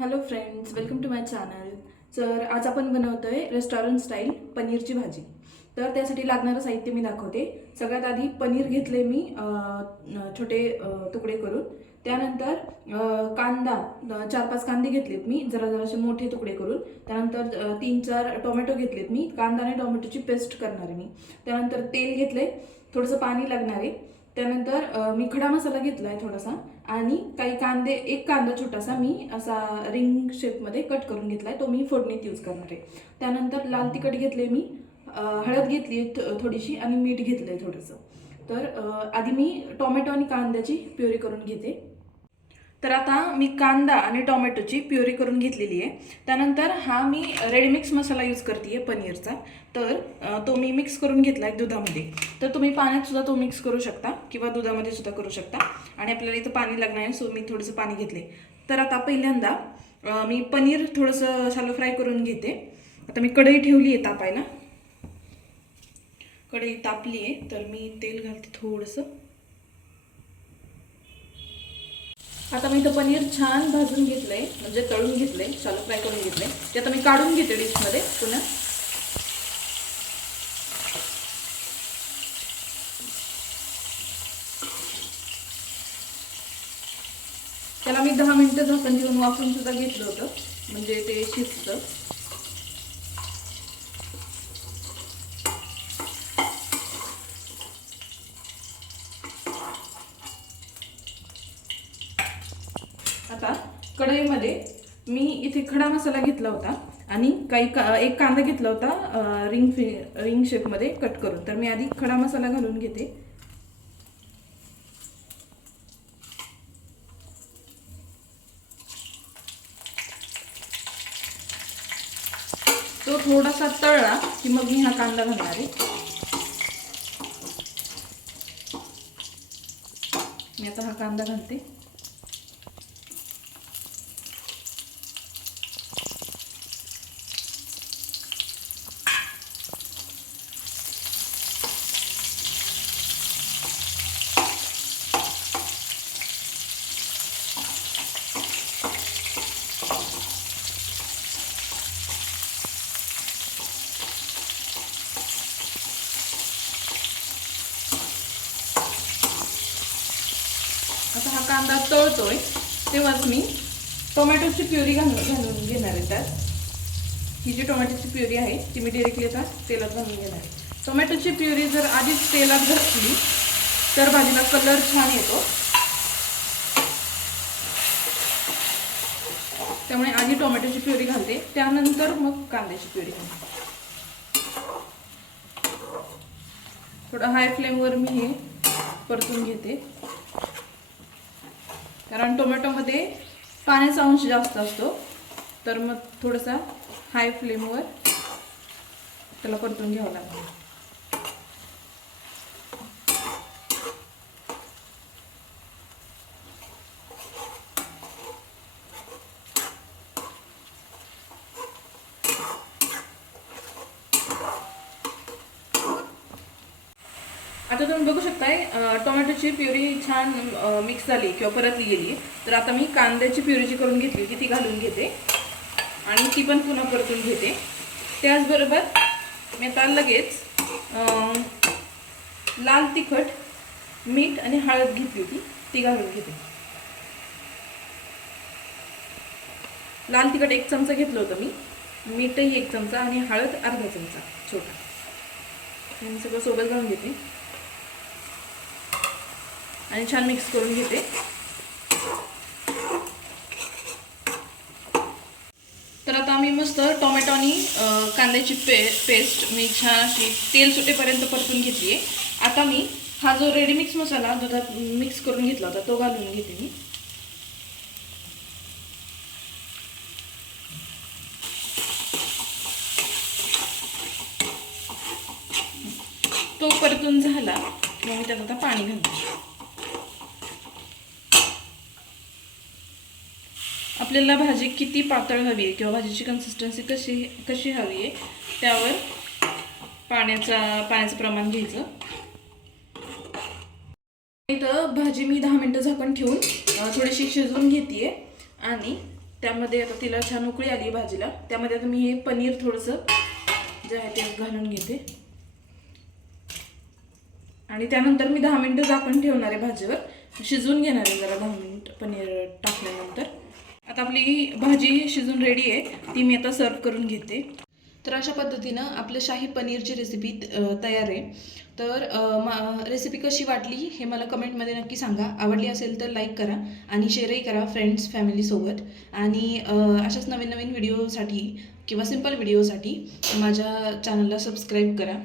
Hello friends, welcome to my channel. तर आज आपण बनवतोय रेस्टॉरंट स्टाईल पनीरची भाजी. तर त्यासाठी लागणारं साहित्य मी दाखवते. सगळ्यात आधी पनीर घेतले मी छोटे तुकडे करून. त्यानंतर कांदा 4-5 कांदे घेतलेत मी जरा जरासे मोठे तुकडे करून. त्यानंतर 3-4 टोमॅटो घेतलेत मी. कांदा आणि टोमॅटोची पेस्ट करणार आहे मी. त्यानंतर तेल घेतले, थोडंसं पाणी लागणार आहे. त्यानंतर मी खडा मसाला घेतला आहे थोडासा आणि काही कांदे, एक कांदा छोटासा मी असा रिंग शेपमध्ये कट करून घेतलाय, तो मी फोडणीत यूज करणार आहे. त्यानंतर लाल तिखट घेतले मी, हळद घेतली थोडीशी आणि मीठ घेतलंय थोडंसं. तर आधी मी टोमॅटो आणि कांद्याची प्युरी करून घेते. तर आता मी कांदा आणि टोमॅटोची प्युरी करून घेतलेली आहे. त्यानंतर हा मी रेडीमिक्स मसाला यूज करते आहे पनीरचा. तर तो मी मिक्स करून घेतला आहे दुधामध्ये. तर तुम्ही पाण्यात सुद्धा तो मिक्स करू शकता किंवा दुधामध्ये सुद्धा करू शकता. आणि आपल्याला इथं पाणी लागणार आहे, सो मी थोडंसं पाणी घेतले. तर आता पहिल्यांदा मी पनीर थोडंसं शालो फ्राय करून घेते. आता मी कढई ठेवली आहे तापायला. कढई तापली आहे तर मी तेल घालते थोडंसं. आता मी इथं पनीर छान भाजून घेतलंय, म्हणजे तळून घेतलंय, शालो फ्राय करून घेतलंय. ते आता मी काढून घेते डिशमध्ये पुन्हा. त्याला मी 10 मिनिटं झाकण ठेवून वाफवून सुद्धा घेतलं होतं, म्हणजे ते शिजतं. आता कढईमध्ये मी इथे खडा मसाला घेतला होता आणि एक कांदा घेतला होता रिंग शेपमध्ये कट करून. तर मी आधी खडा मसाला घालून घेते. तो थोडासा तळला की मग मी हा कांदा घालणार आहे. मी आता हा कांदा घालते. आता हा कांदा तळतोय तेव्हाच मी टोमॅटोची प्युरी घालून घेणार आहे. त्यात ही जी टोमॅटोची प्युरी आहे ती मी डिरेक्टली आता तेलात घालून घेणार आहे. टोमॅटोची प्युरी जर आधीच तेलात घातली तर भाजीला कलर छान येतो. त्यामुळे आधी टोमॅटोची प्युरी घालते, त्यानंतर मग कांद्याची प्युरी घालते. थोडं हाय फ्लेमवर मी हे परतून घेते, कारण टोमॅटोमध्ये पाण्याचा अंश जास्त असतो. तर मग थोडासा हाय फ्लेमवर त्याला परतून घ्यावं लागेल. आता तुम्ही बघू शकताय टोमॅटोची प्युरी छान मिक्स झाली किंवा परतली गेली. तर आता मी कांद्याची प्युरी जी करून घेतली होती ती घालून घेते आणि ती पण पुन्हा परतून घेते. त्याचबरोबर मी आता लगेच लाल तिखट, मीठ आणि हळद घेतली होती ती घालून घेते. लाल तिखट 1 चमचा घेतलं होतं मी, मीठही 1 चमचा आणि हळद अर्धा चमचा छोटा. हे सगळं सोबत घालून घेते आणि छान मिक्स करून घेते. तर आता मी मस्त टोमॅटो आणि कांद्याची पेस्ट मी छान अशी तेल सुटेपर्यंत परतून घेतली आहे. आता मी हा जो रेडीमिक्स मसाला दुधात मिक्स करून घेतला होता तो घालून घेते मी. तो परतून झाला मग मी त्यात आता पाणी घालते. आपल्याला भाजी किती पातळ हवी आहे किंवा भाजीची कन्सिस्टन्सी कशी हवी आहे त्यावर पाण्याचं प्रमाण घ्यायचं. इथं भाजी मी 10 मिनिटं झाकण ठेवून थोडीशी शिजवून घेते आणि त्यामध्ये आता तिला छान उकळी आली आहे भाजीला. त्यामध्ये आता मी हे पनीर थोडंसं जे आहे ते घालून घेते आणि त्यानंतर मी 10 मिनिटं झाकण ठेवणार आहे भाजीवर. शिजवून घेणार आहे जरा 10 मिनिट पनीर टाकल्यानंतर. आता आपली भाजी शिजून रेडी आहे, ती मी आता सर्व करून घेते. तर अशा पद्धतीनं आपलं शाही पनीरची रेसिपी तयार आहे. तर रेसिपी कशी वाटली हे मला कमेंटमध्ये नक्की सांगा. आवडली असेल तर लाईक करा आणि शेअरही करा फ्रेंड्स फॅमिलीसोबत. आणि अशाच नवीन नवीन व्हिडिओसाठी किंवा सिंपल व्हिडिओसाठी माझ्या चॅनलला सबस्क्राईब करा.